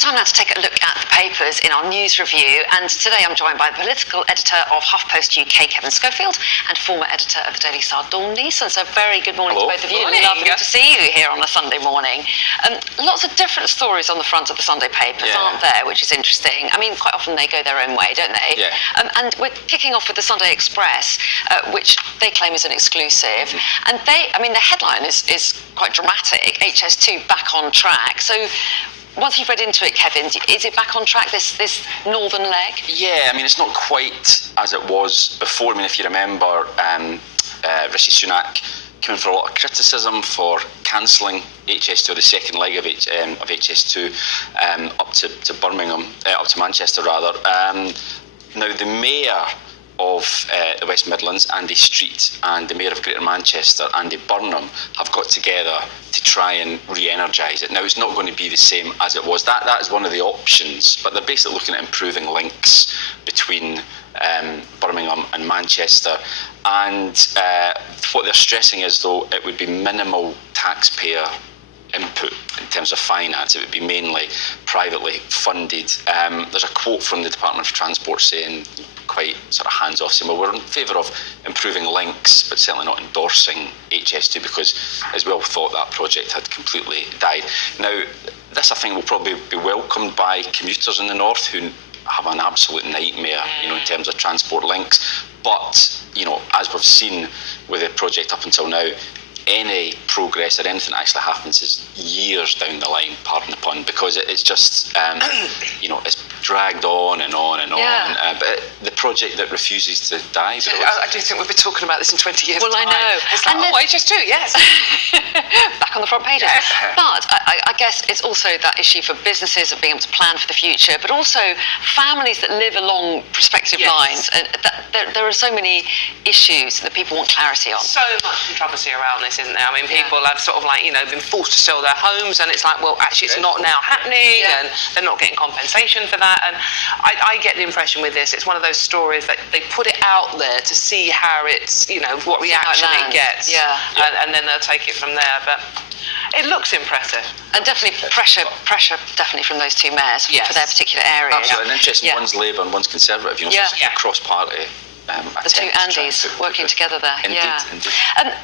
time now to take a look at the papers in our news review, and today I'm joined by the political editor of HuffPost UK, Kevin Schofield, and former editor of the Daily Star, Dawn Neeson. So very good morning to both of you. Lovely to see you here on a Sunday morning. Lots of different stories on the front of the Sunday papers, aren't there, which is interesting. I mean, quite often they go their own way, don't they? Yeah. And we're kicking off with the Sunday Express, which they claim is an exclusive. And the headline is quite dramatic. HS2 back on track. So once you've read into it, Kevin, is it back on track, this northern leg? Yeah, I mean, it's not quite as it was before. I mean, if you remember, Rishi Sunak came in for a lot of criticism for cancelling HS2, the second leg of HS2, up to Birmingham, up to Manchester rather. Now, the mayor of the West Midlands, Andy Street, and the Mayor of Greater Manchester, Andy Burnham, have got together to try and re-energise it. Now, it's not going to be the same as it was. That is one of the options, but they're basically looking at improving links between Birmingham and Manchester. And what they're stressing is, though, it would be minimal taxpayer input in terms of finance. It would be mainly privately funded. There's a quote from the Department of Transport saying, quite sort of hands-off, saying, well, we're in favour of improving links, but certainly not endorsing HS2, because as we all thought that project had completely died. Now, this I think will probably be welcomed by commuters in the north who have an absolute nightmare, in terms of transport links. But, as we've seen with the project up until now, any progress or anything that actually happens is years down the line, pardon the pun, because it's just, it's dragged on and on and on. But the project that refuses to die. So I do think we've been talking about this in 20 years. Well, I know. It's like, HS2, yes. Back on the front pages. Yes. But I guess it's also that issue for businesses of being able to plan for the future, but also families that live along prospective lines. There are so many issues that people want clarity on. So much controversy around this, isn't there? I mean, people have sort of been forced to sell their homes, and it's like, well, actually, it's not now happening, and they're not getting compensation for that. And I get the impression with this, it's one of those stories that they put it out there to see how it's, what reaction it gets. And then they'll take it from there. But it looks impressive. And definitely pressure definitely from those two mayors for their particular area. Absolutely, and interesting, one's Labour and one's Conservative, so it's a cross-party. The two Andys working together there. Indeed.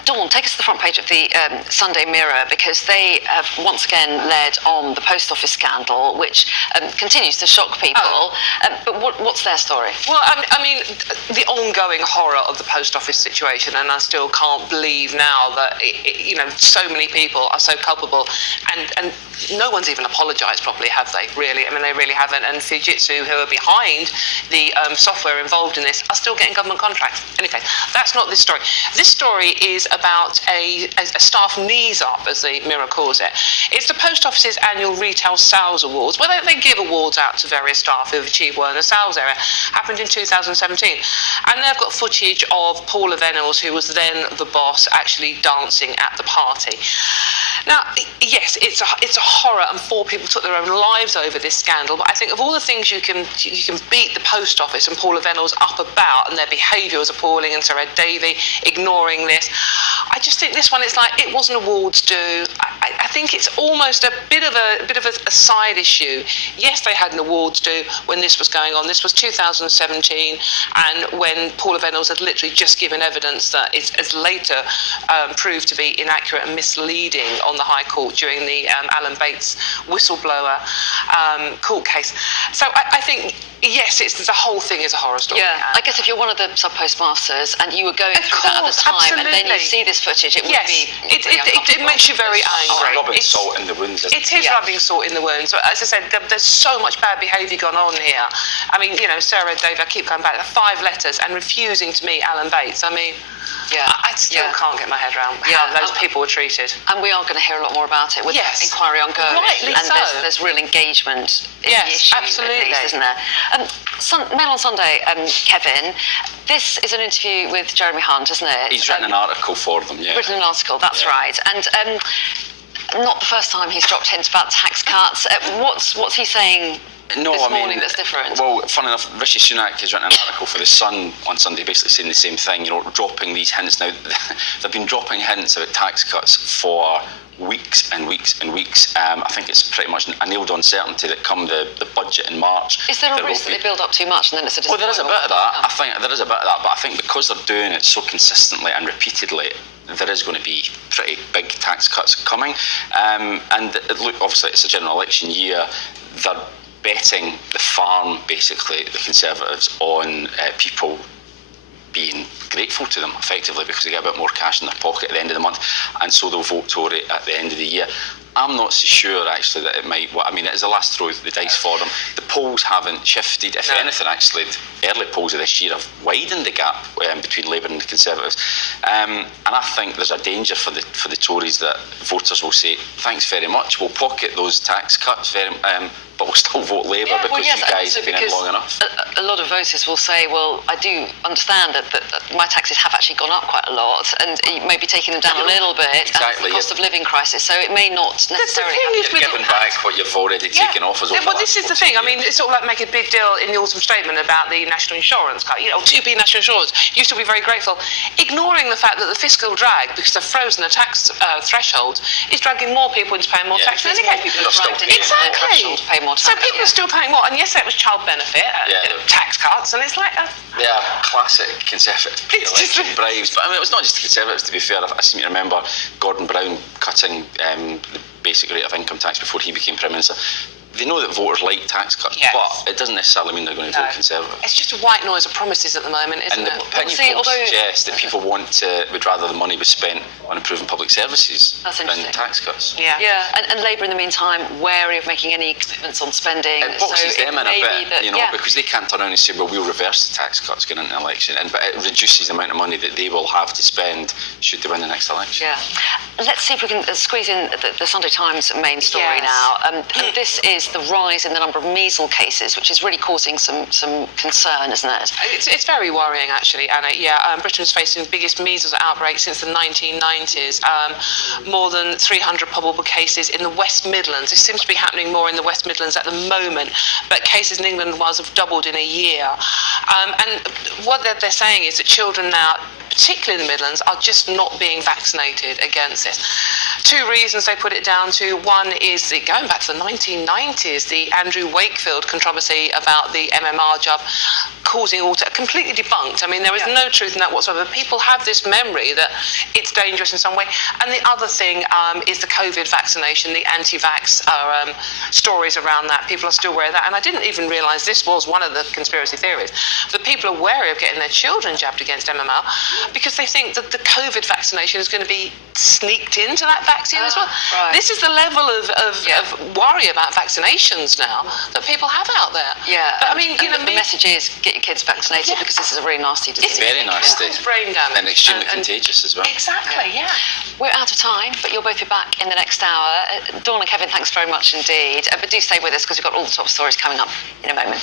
Dawn, take us to the front page of the Sunday Mirror, because they have once again led on the post office scandal, which continues to shock people. But what's their story? Well, I mean, the ongoing horror of the post office situation, and I still can't believe now that so many people are so culpable, and no one's even apologised properly, have they? Really? I mean, they really haven't. And Fujitsu, who are behind the software involved in this, are still getting government contracts. Anyway, that's not this story. This story is about a staff knees up, as the Mirror calls it. It's the Post Office's annual Retail Sales Awards, where they give awards out to various staff who have achieved well in the sales area. Happened in 2017. And they've got footage of Paula Venables, who was then the boss, actually dancing at the party. Now, yes, it's a horror, and 4 people took their own lives over this scandal. But I think of all the things you can beat the post office and Paula Venables up about, and their behaviour was appalling, and Sir Ed Davey ignoring this, I just think this one, it's like it wasn't awards due. I think it's almost a bit of a side issue. Yes, they had an awards due when this was going on. This was 2017, and when Paula Venables had literally just given evidence that it has later proved to be inaccurate and misleading on the High Court during the Alan Bates whistleblower court case. So I think, yes, the whole thing is a horror story. Yeah, I guess if you're one of the sub-postmasters and you were going through that at the time, and then you see this footage, it would be it makes you very angry. Rubbing salt in the wounds. It is rubbing salt in the wounds. But as I said, there's so much bad behaviour gone on here. I mean, Sarah Dave, I keep coming back to 5 letters and refusing to meet Alan Bates. I mean, I still can't get my head around how those people were treated. And we are going to hear a lot more about it with the inquiry ongoing. Rightly and so. there's real engagement in the issue, absolutely. at least, isn't there? Mail on Sunday, Kevin, this is an interview with Jeremy Hunt, isn't it? He's written an article for them, Written an article, that's right. And not the first time he's dropped hints about tax cuts. What's he saying this morning that's different? Well, funny enough, Rishi Sunak has written an article for The Sun on Sunday basically saying the same thing, dropping these hints. Now, they've been dropping hints about tax cuts for weeks and weeks and weeks. I think it's pretty much a nailed-on certainty that come the budget in March. Is there a risk that they build up too much and then it's a Well, there is a bit of that. outcome? I think there is a bit of that, but I think because they're doing it so consistently and repeatedly, there is going to be pretty big tax cuts coming. And look, obviously it's a general election year. They're betting the farm, basically, the Conservatives, on people being grateful to them effectively because they get a bit more cash in their pocket at the end of the month, and so they'll vote Tory at the end of the year. I'm not so sure actually that it might. Well, I mean, it is the last throw of the dice for them. The polls haven't shifted. If anything, actually, the early polls of this year have widened the gap between Labour and the Conservatives. And I think there's a danger for the Tories that voters will say, "Thanks very much. We'll pocket those tax cuts, but we'll still vote Labour because you guys have been in long enough." A lot of voters will say, "Well, I do understand that my taxes have actually gone up quite a lot, and you may be taking them down a little bit as the cost of living crisis. So it may not necessarily You're giving back what you've already taken off as well. Well, this is the thing. I mean, it's sort of like making a big deal in the autumn statement about the national insurance cut. 2p national insurance. Used to be very grateful, ignoring the fact that the fiscal drag, because they've frozen the tax threshold, is dragging more people into paying more tax. Exactly. Pay more tax. So people are still paying more. And yes, that was child benefit, tax cuts, and it's like classic Conservative election bribes. But I mean, it was not just the Conservatives, to be fair. I seem to remember Gordon Brown cutting the basic rate of income tax before he became Prime Minister. They know that voters like tax cuts, but it doesn't necessarily mean they're going to vote Conservative. It's just a white noise of promises at the moment, isn't it? And the opinion polls suggest that people would rather the money was spent on improving public services than tax cuts. Yeah. And Labour, in the meantime, wary of making any commitments on spending. It boxes them in a bit, because they can't turn around and say, "Well, we'll reverse the tax cuts going into an election," but it reduces the amount of money that they will have to spend should they win the next election. Yeah. Let's see if we can squeeze in the Sunday Times main story now. This is the rise in the number of measles cases, which is really causing some concern, isn't it? It's very worrying, actually, Anna. Britain is facing the biggest measles outbreak since the 1990s. More than 300 probable cases in the West Midlands. It seems to be happening more in the West Midlands at the moment, but cases in England and Wales have doubled in a year. And what they're saying is that children now, particularly in the Midlands, are just not being vaccinated against this. Two reasons they put it down to. One is going back to the 1990s, the Andrew Wakefield controversy about the MMR jab causing completely debunked. I mean, there is no truth in that whatsoever. People have this memory that it's dangerous in some way. And the other thing is the COVID vaccination, the anti-vax stories around that. People are still wary of that. And I didn't even realise this was one of the conspiracy theories, that people are wary of getting their children jabbed against MMR because they think that the COVID vaccination is going to be sneaked into that vaccine as well. Right. This is the level of worry about vaccinations now that people have out there. Yeah. But I mean, the message is get your kids vaccinated because this is a really nasty disease. It's very nasty. It's brain damage. And extremely contagious as well. Exactly, We're out of time, but you'll both be back in the next hour. Dawn and Kevin, thanks very much indeed. But do stay with us because we've got all the top stories coming up in a moment.